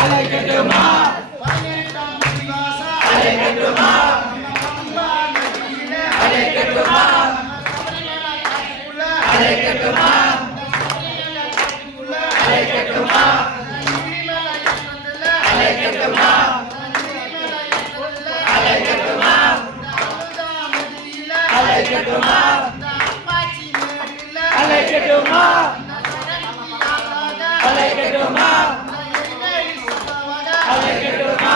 அலைக்கட்டுமா அலைக்கட்டுமா அலைக்கட்டுமா அலைக்கட்டுமா அலைக்கட்டுமா அலைக்கட்டுமா அலைக்கட்டுமா அலைக்கட்டுமா அலைக்கட்டுமா அலைக்கட்டுமா அலைக்கட்டுமா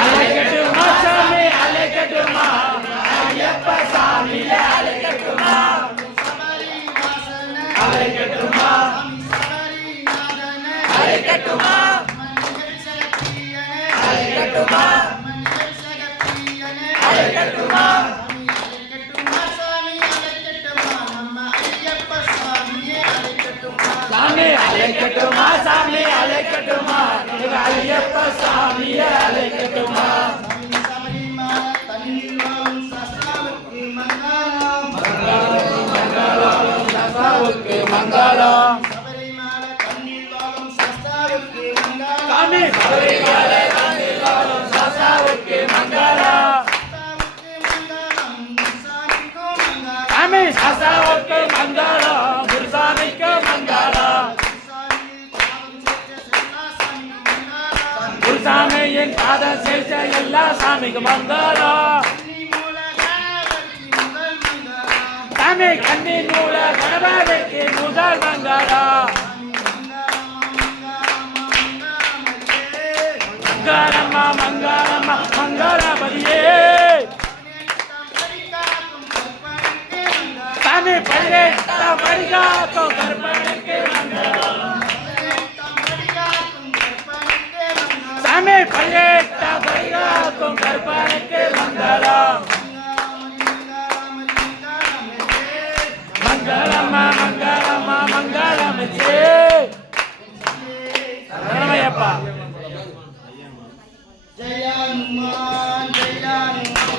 அலைக்கட்டுமா சாமி அலைக்கட்டுமா ஐயப்ப சாமியே அலைக்கட்டுமா அலைக்கட்டுமா அலைக்கட்டுமா அலைக்கட்டுமா அலைக்கட்டுமா சாமி அலைக்கட்டுமா சாமி அலைக்கட்டுமா ஐயப்ப சாமியே அலைக்கட்டுமா மங்களம் சாமி சபரிமலை தண்ணீர் வாழும் சாஸ்தாவுக்கு மங்களம் சாமி சாஸ்தாவுக்கு மங்களம் குருசாமிக்கு மங்களம் குருசாமியின் பாதம் செய்த எல்லா சாமிக்கு மங்களம் சாமி கண்ணின் மூல கணபதிக்கு முதல் மங்களம் மங்களம்மா மங்களம்மா மங்களபதியே சாமி பதினெட்டாம் படிகாக்கும் கற்பனைக்கு மங்களம் சாமி பதினெட்டு